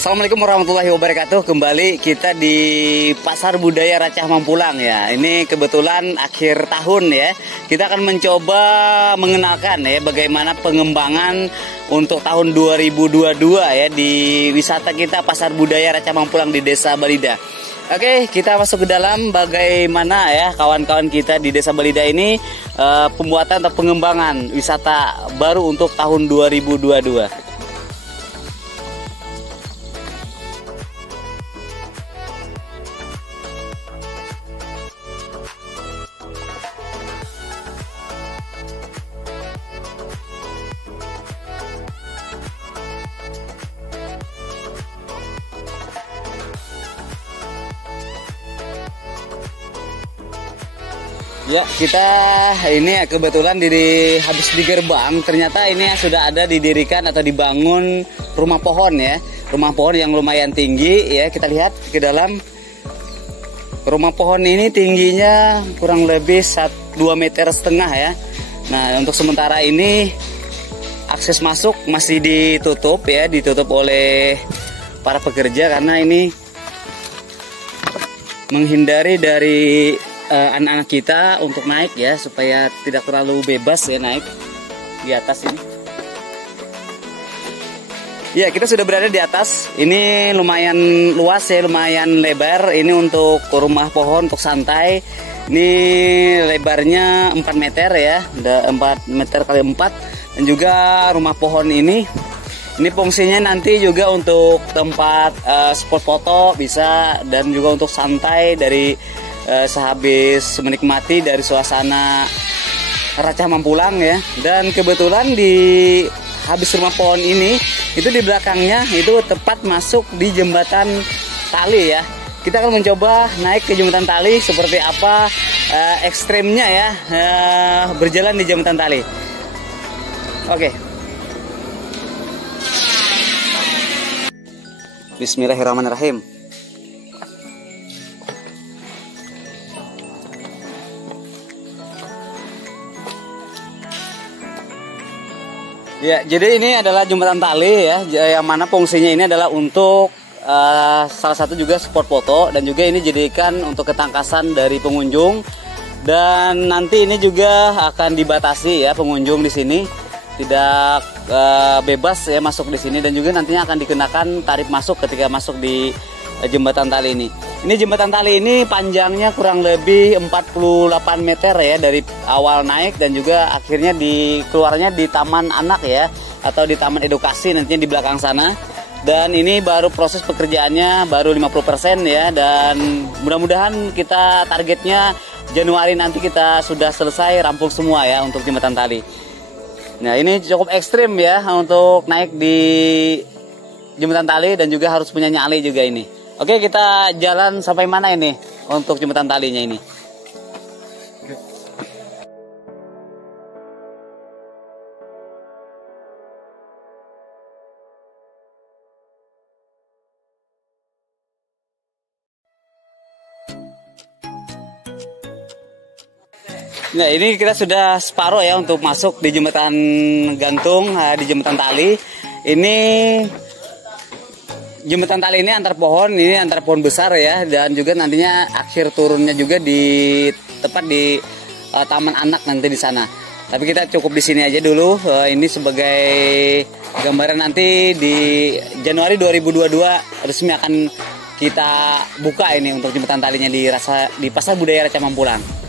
Assalamualaikum warahmatullahi wabarakatuh. Kembali kita di Pasar Budaya Racah Mampulang ya. Ini kebetulan akhir tahun ya. Kita akan mencoba mengenalkan ya bagaimana pengembangan untuk tahun 2022 ya di wisata kita Pasar Budaya Racah Mampulang di Desa Balida. Oke, kita masuk ke dalam bagaimana ya kawan-kawan kita di Desa Balida ini pembuatan atau pengembangan wisata baru untuk tahun 2022. Ya, kita ini ya kebetulan habis di gerbang, ternyata ini sudah ada didirikan atau dibangun rumah pohon ya. Rumah pohon yang lumayan tinggi ya. Kita lihat ke dalam rumah pohon ini tingginya kurang lebih 2,5 meter ya. Nah, untuk sementara ini akses masuk masih ditutup ya, ditutup oleh para pekerja karena ini menghindari dari anak-anak kita untuk naik ya, supaya tidak terlalu bebas ya naik di atas ini. Ya, kita sudah berada di atas. Ini lumayan luas ya, lumayan lebar. Ini untuk rumah pohon untuk santai. Ini lebarnya 4 meter ya, 4 meter kali 4. Dan juga rumah pohon ini fungsinya nanti juga untuk tempat spot foto bisa, dan juga untuk santai dari sehabis menikmati dari suasana Racah Mampulang ya. Dan kebetulan di habis rumah pohon ini itu di belakangnya itu tepat masuk di jembatan tali ya. Kita akan mencoba naik ke jembatan tali seperti apa ekstremnya ya berjalan di jembatan tali. Oke. Bismillahirrahmanirrahim. Ya, jadi ini adalah jembatan tali ya, yang mana fungsinya ini adalah untuk salah satu juga spot foto, dan juga ini dijadikan untuk ketangkasan dari pengunjung. Dan nanti ini juga akan dibatasi ya pengunjung di sini, tidak bebas ya masuk di sini, dan juga nantinya akan dikenakan tarif masuk ketika masuk di jembatan tali ini. Ini jembatan tali ini panjangnya kurang lebih 48 meter ya, dari awal naik dan juga akhirnya keluarnya di taman anak ya, atau di taman edukasi nantinya di belakang sana. Dan ini baru proses pekerjaannya baru 50% ya, dan mudah-mudahan kita targetnya Januari nanti kita sudah selesai rampung semua ya untuk jembatan tali. Nah, ini cukup ekstrim ya untuk naik di jembatan tali, dan juga harus punya nyali juga ini. Oke, kita jalan sampai mana ini untuk jembatan talinya ini? Nah, ini kita sudah separuh ya untuk masuk di jembatan gantung, di jembatan tali. Ini jembatan tali ini antar pohon besar ya, dan juga nantinya akhir turunnya juga tepat di taman anak nanti di sana. Tapi kita cukup di sini aja dulu. Ini sebagai gambaran, nanti di Januari 2022 resmi akan kita buka ini untuk jembatan talinya di Pasar Budaya Racah Mampulang.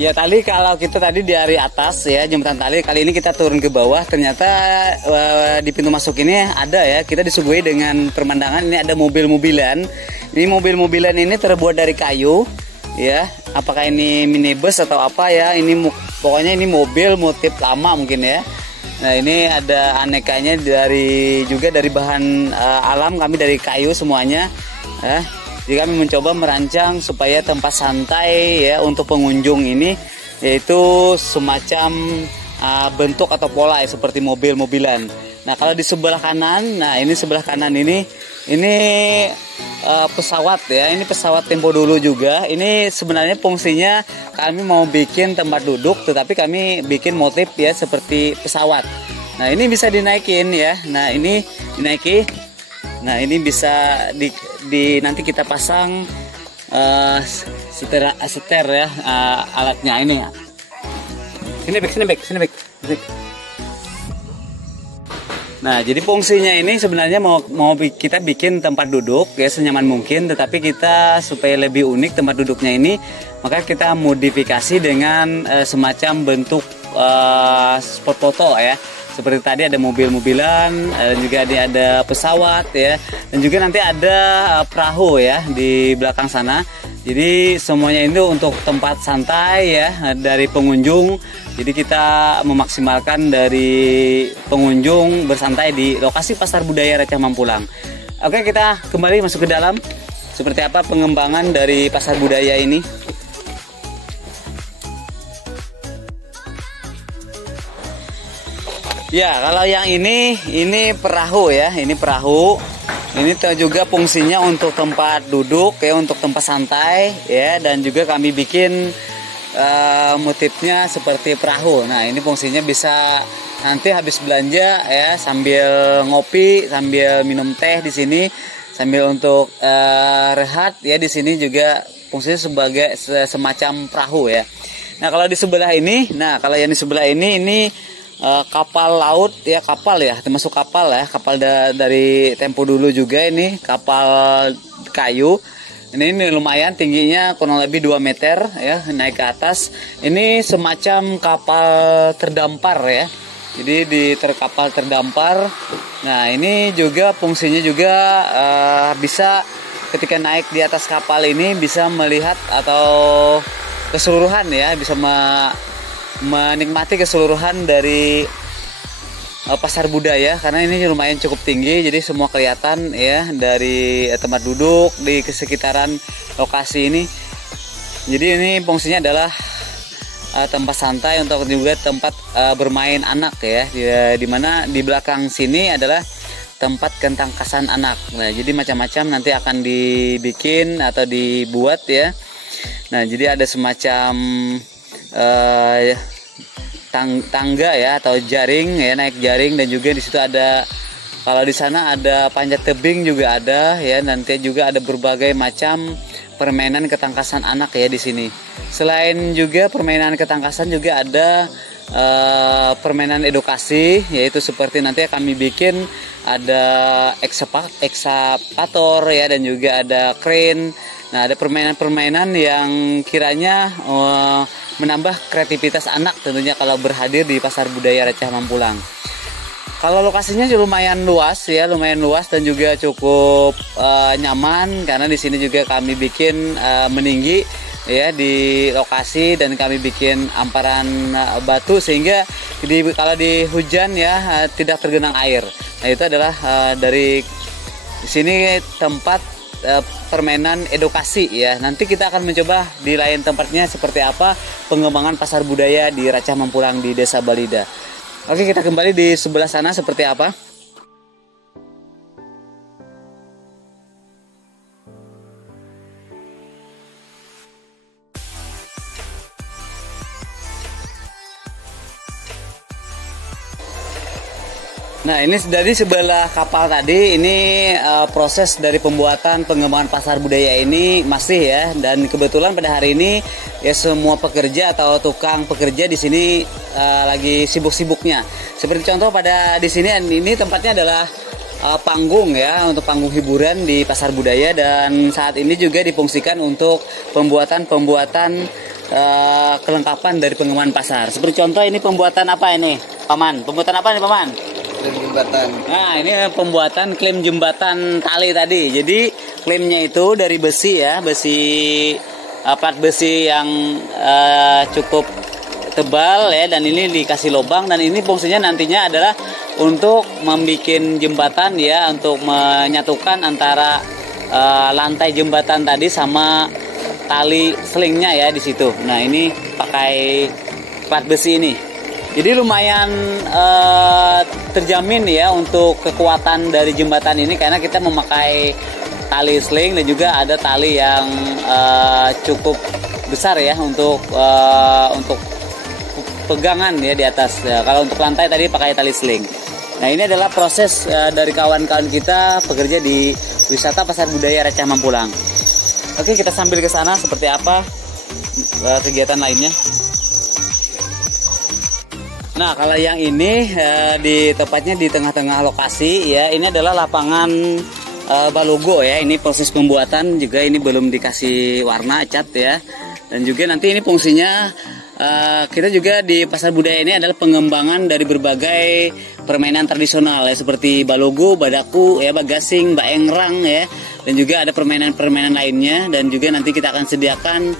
Ya, tali kalau kita tadi dari atas ya jembatan tali, kali ini kita turun ke bawah. Ternyata di pintu masuk ini ada ya, kita disuguhi dengan pemandangan ini ada mobil-mobilan. Ini mobil-mobilan ini terbuat dari kayu ya. Apakah ini minibus atau apa ya? Ini pokoknya ini mobil motif lama mungkin ya. Nah, ini ada anekanya dari bahan alam, kami dari kayu semuanya ya. Jadi kami mencoba merancang supaya tempat santai ya untuk pengunjung ini, yaitu semacam bentuk atau pola ya, seperti mobil-mobilan. Nah, kalau di sebelah kanan, nah ini sebelah kanan ini ini pesawat ya. Ini pesawat tempo dulu juga. Ini sebenarnya fungsinya kami mau bikin tempat duduk, tetapi kami bikin motif ya seperti pesawat. Nah ini bisa dinaikin ya. Nah ini dinaiki. Nah ini bisa nanti kita pasang seter ya, alatnya ini ya. Sini back. Nah, jadi fungsinya ini sebenarnya mau kita bikin tempat duduk ya senyaman mungkin, tetapi kita supaya lebih unik tempat duduknya ini, maka kita modifikasi dengan semacam bentuk spot foto ya. Seperti tadi ada mobil-mobilan, juga ada pesawat ya, dan juga nanti ada perahu ya di belakang sana. Jadi semuanya itu untuk tempat santai ya dari pengunjung. Jadi kita memaksimalkan dari pengunjung bersantai di lokasi Pasar Budaya Recah Mampulang. Oke, kita kembali masuk ke dalam. Seperti apa pengembangan dari Pasar Budaya ini? Ya, kalau yang ini perahu ya, ini perahu. Ini juga fungsinya untuk tempat duduk ya, untuk tempat santai ya, dan juga kami bikin motifnya seperti perahu. Nah, ini fungsinya bisa nanti habis belanja ya, sambil ngopi, sambil minum teh di sini, sambil untuk rehat ya di sini juga fungsinya sebagai semacam perahu ya. Nah, kalau di sebelah ini, yang di sebelah ini kapal laut ya, termasuk kapal ya, kapal dari tempo dulu juga, ini kapal kayu. Ini lumayan tingginya, kurang lebih 2 meter ya, naik ke atas. Ini semacam kapal terdampar ya. Jadi kapal terdampar. Nah, ini juga fungsinya juga bisa ketika naik di atas kapal ini bisa melihat atau keseluruhan ya, bisa menikmati keseluruhan dari Pasar Budaya, karena ini lumayan cukup tinggi, jadi semua kelihatan ya dari tempat duduk di sekitaran lokasi ini. Jadi ini fungsinya adalah tempat santai untuk juga tempat bermain anak ya, di mana di belakang sini adalah tempat ketangkasan anak. Nah, jadi macam-macam nanti akan dibikin atau dibuat ya. Nah, jadi ada semacam tangga ya, atau jaring ya, naik jaring, dan juga di situ ada, kalau di sana ada panjat tebing juga ada ya, nanti juga ada berbagai macam permainan ketangkasan anak ya di sini. Selain juga permainan ketangkasan juga ada permainan edukasi, yaitu seperti nanti kami bikin ada ekskavator ya, dan juga ada crane. Nah, ada permainan-permainan yang kiranya menambah kreativitas anak tentunya kalau berhadir di Pasar Budaya Recah Mampulang. Kalau lokasinya lumayan luas ya, dan juga cukup nyaman, karena di sini juga kami bikin meninggi ya di lokasi, dan kami bikin amparan batu sehingga kalau di hujan ya tidak tergenang air. Nah, itu adalah dari sini tempat permainan edukasi ya. Nanti kita akan mencoba di lain tempatnya seperti apa pengembangan pasar budaya di Recah Mampulang di Desa Balida. Oke, kita kembali di sebelah sana seperti apa. Nah, ini dari sebelah kapal tadi, ini proses dari pembuatan pengembangan pasar budaya ini masih ya, dan kebetulan pada hari ini ya semua pekerja atau tukang pekerja di sini lagi sibuk-sibuknya. Seperti contoh pada di sini, ini tempatnya adalah panggung ya, untuk panggung hiburan di pasar budaya, dan saat ini juga difungsikan untuk pembuatan kelengkapan dari pengembangan pasar. Seperti contoh ini pembuatan apa ini, Paman? Pembuatan apa nih, Paman? Klaim jembatan. Nah, ini pembuatan klaim jembatan tali tadi. Jadi klaimnya itu dari besi ya, plat besi yang cukup tebal ya, dan ini dikasih lubang, dan ini fungsinya nantinya adalah untuk membuat jembatan ya, untuk menyatukan antara lantai jembatan tadi sama tali selingnya ya di situ. Nah, ini pakai plat besi ini. Jadi lumayan terjamin ya untuk kekuatan dari jembatan ini karena kita memakai tali sling dan juga ada tali yang cukup besar ya untuk pegangan ya di atas. Ya, kalau untuk lantai tadi pakai tali sling. Nah, ini adalah proses dari kawan-kawan kita pekerja di wisata Pasar Budaya Racah Mampulang. Oke, kita sambil ke sana seperti apa kegiatan lainnya. Nah, kalau yang ini di tepatnya di tengah-tengah lokasi ya, ini adalah lapangan balogo ya. Ini proses pembuatan juga ini belum dikasih warna cat ya. Dan juga nanti ini fungsinya kita juga di Pasar Budaya ini adalah pengembangan dari berbagai permainan tradisional ya, seperti balogo, badaku ya, bagasing, baengrang ya. Dan juga ada permainan-permainan lainnya dan juga nanti kita akan sediakan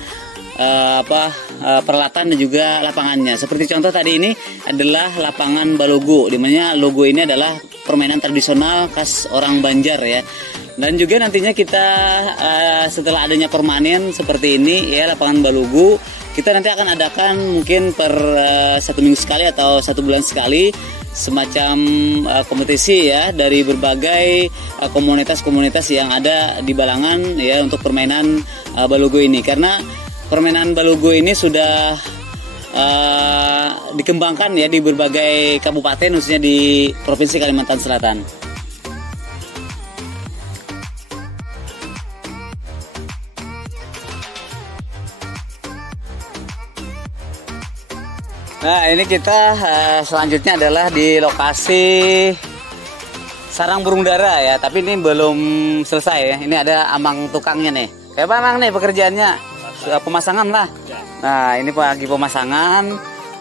peralatan dan juga lapangannya. Seperti contoh tadi ini adalah lapangan balogo, di mana logo ini adalah permainan tradisional khas orang Banjar ya. Dan juga nantinya kita setelah adanya permanen seperti ini ya, lapangan balogo, kita nanti akan adakan mungkin per 1 minggu sekali atau 1 bulan sekali semacam kompetisi ya dari berbagai komunitas-komunitas yang ada di Balangan ya untuk permainan balogo ini. Karena permainan balogo ini sudah dikembangkan ya di berbagai kabupaten khususnya di Provinsi Kalimantan Selatan. Nah, ini kita selanjutnya adalah di lokasi sarang burung dara ya, tapi ini belum selesai ya. Ini ada amang tukangnya nih. Kayak apa amang nih pekerjaannya? Pemasangan lah. Nah, ini lagi pemasangan.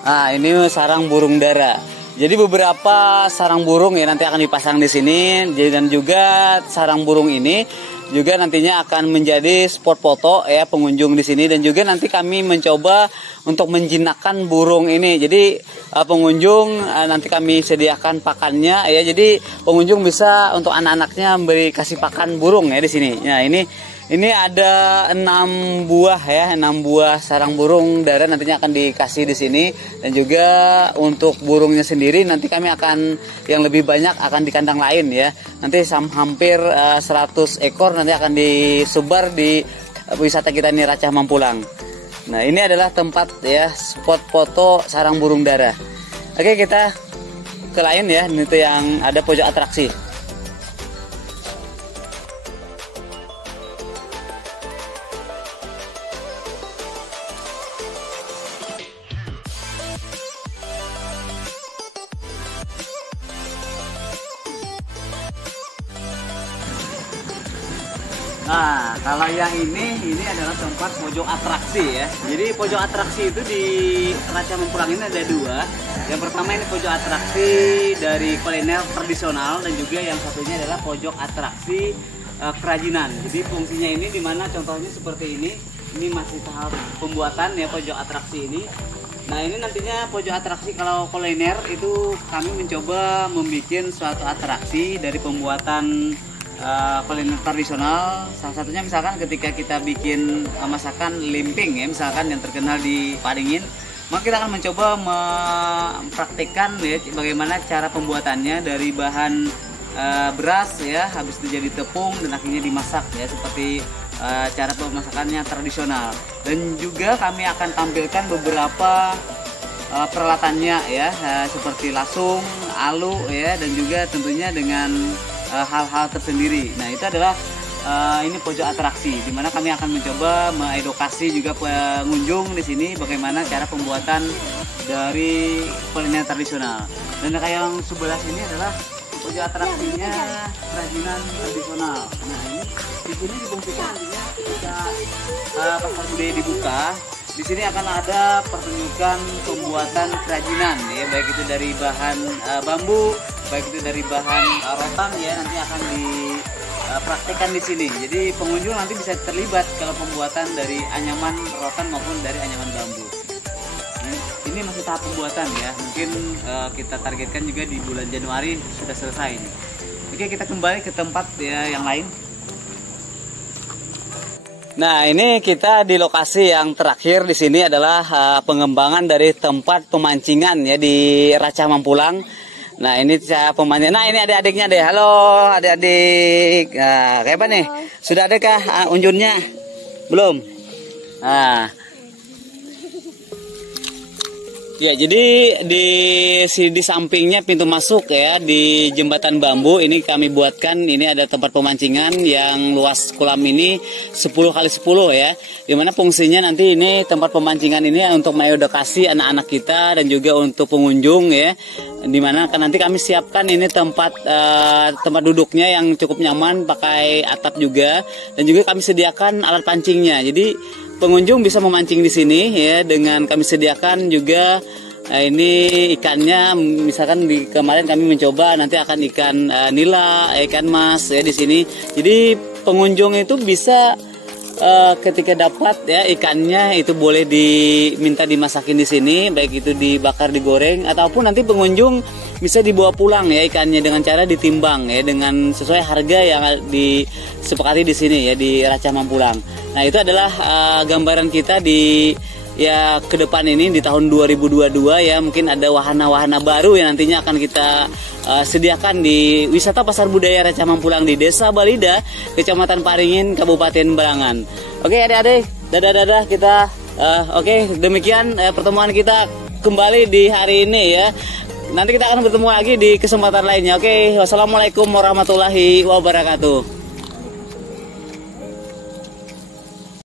Nah, ini sarang burung dara. Jadi beberapa sarang burung ya nanti akan dipasang di sini. Dan juga sarang burung ini juga nantinya akan menjadi spot foto ya pengunjung di sini. Dan juga nanti kami mencoba untuk menjinakkan burung ini. Jadi pengunjung nanti kami sediakan pakannya ya. Jadi pengunjung bisa untuk anak-anaknya kasih pakan burung ya di sini. Nah, ini ada 6 buah ya, 6 buah sarang burung dara nantinya akan dikasih di sini. Dan juga untuk burungnya sendiri nanti kami akan yang lebih banyak akan di kandang lain ya. Nanti hampir 100 ekor nanti akan disebar di wisata kita ini Racah Mampulang. Nah, ini adalah tempat ya spot foto sarang burung dara. Oke, kita ke lain ya, itu yang ada pojok atraksi. Nah, kalau yang ini adalah tempat pojok atraksi ya. Jadi pojok atraksi itu di Racah Mampulang ini ada 2. Yang pertama ini pojok atraksi dari kuliner tradisional dan juga yang satunya adalah pojok atraksi kerajinan. Jadi fungsinya ini dimana contohnya seperti ini. Ini masih tahap pembuatan ya pojok atraksi ini. Nah, ini nantinya pojok atraksi kalau kuliner itu kami mencoba membuat suatu atraksi dari pembuatan kuliner tradisional. Salah satunya misalkan ketika kita bikin masakan limping ya, misalkan yang terkenal di Padingin, maka kita akan mencoba mempraktikkan ya bagaimana cara pembuatannya dari bahan beras ya, habis itu jadi tepung dan akhirnya dimasak ya, seperti cara pemasakannya tradisional. Dan juga kami akan tampilkan beberapa peralatannya ya, seperti lasung, alu ya, dan juga tentunya dengan hal-hal tersendiri. Nah, itu adalah ini pojok atraksi di mana kami akan mencoba mengedukasi juga pengunjung di sini bagaimana cara pembuatan dari kuliner tradisional. Dan kayak yang sebelah sini adalah pojok atraksinya kerajinan tradisional. Nah, ini di sini difungsikan nantinya ketika Pasar Budaya dibuka, di sini akan ada pertunjukan pembuatan kerajinan ya, baik itu dari bahan bambu, baik itu dari bahan rotan ya, nanti akan dipraktikkan di sini. Jadi pengunjung nanti bisa terlibat kalau pembuatan dari anyaman rotan maupun dari anyaman bambu. Ini masih tahap pembuatan ya, mungkin kita targetkan juga di bulan Januari sudah selesai ini. Oke, kita kembali ke tempat ya yang lain. Nah, ini kita di lokasi yang terakhir di sini adalah pengembangan dari tempat pemancingan ya di Racah Mampulang. Nah ini saya pemancing. Nah ini adik-adiknya deh. Halo adik-adik. Nah, kayak apa nih? Sudah ada kah unjunnya? Belum? Nah. Ya, jadi di sampingnya pintu masuk ya, di jembatan bambu ini kami buatkan, ini ada tempat pemancingan yang luas kolam ini 10 kali 10 ya. Dimana fungsinya nanti ini tempat pemancingan ini untuk mengedukasi anak-anak kita dan juga untuk pengunjung ya. Dimana kan nanti kami siapkan ini tempat duduknya yang cukup nyaman, pakai atap juga, dan juga kami sediakan alat pancingnya. Jadi pengunjung bisa memancing di sini ya, dengan kami sediakan juga ini ikannya. Misalkan kemarin kami mencoba, nanti akan ikan nila, ikan mas ya di sini. Jadi pengunjung itu bisa ketika dapat ya ikannya itu boleh diminta dimasakin di sini, baik itu dibakar, digoreng, ataupun nanti pengunjung bisa dibawa pulang ya ikannya dengan cara ditimbang ya dengan sesuai harga yang disepakati di sini ya di Raca Mampulang. Nah itu adalah gambaran kita di ya ke depan ini di tahun 2022 ya, mungkin ada wahana-wahana baru yang nantinya akan kita sediakan di wisata pasar budaya Raca Mampulang di Desa Balida, Kecamatan Paringin, Kabupaten Balangan. Oke adik-adik, dadah kita. Oke, demikian pertemuan kita kembali di hari ini ya. Nanti kita akan bertemu lagi di kesempatan lainnya. Oke, wassalamualaikum warahmatullahi wabarakatuh.